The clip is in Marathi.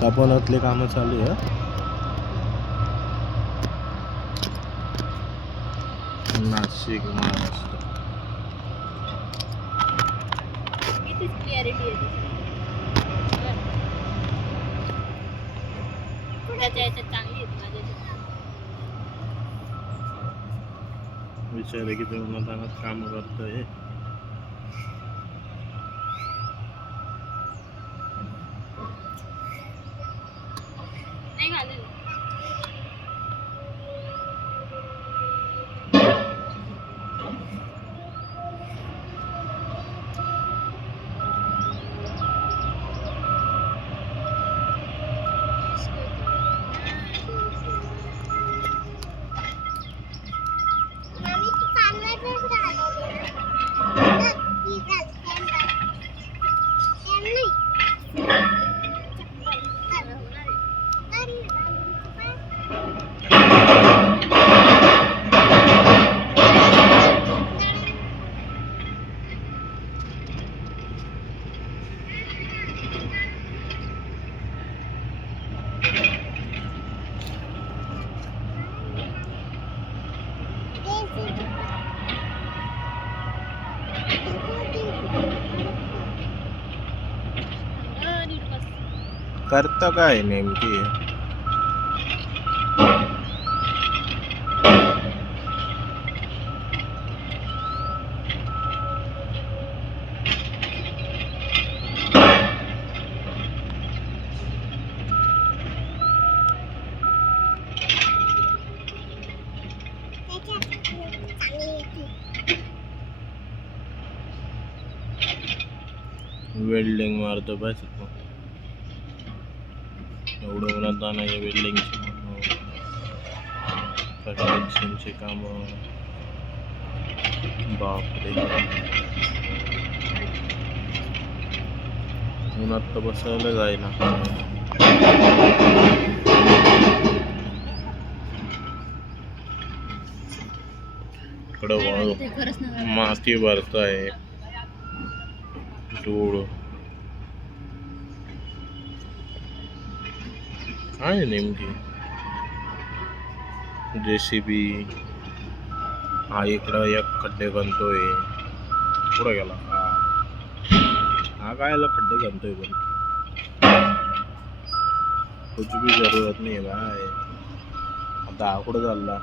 तापवनातले कामं चालू आहे. नाशिक महाराष्ट्र. विचार की ते उन्हातानात काम करतोय. करता काय नेमकी? वेल्डिंग मारतो बस. एवढं उन्हात जाणं वेल्डिंगची कन्स्ट्रक्शनची कामं. बापरे, उन्हात तर बसायला जायला. इकडं माती भरताय, धूळ. काय नेमकी? JCB हा इकडं एक खड्डे बनतोय. पुढे गेला हा कायला खड्डे बनतोय पण कुछ भी जरूरत नाही भाई. आता हा कुठं चालला?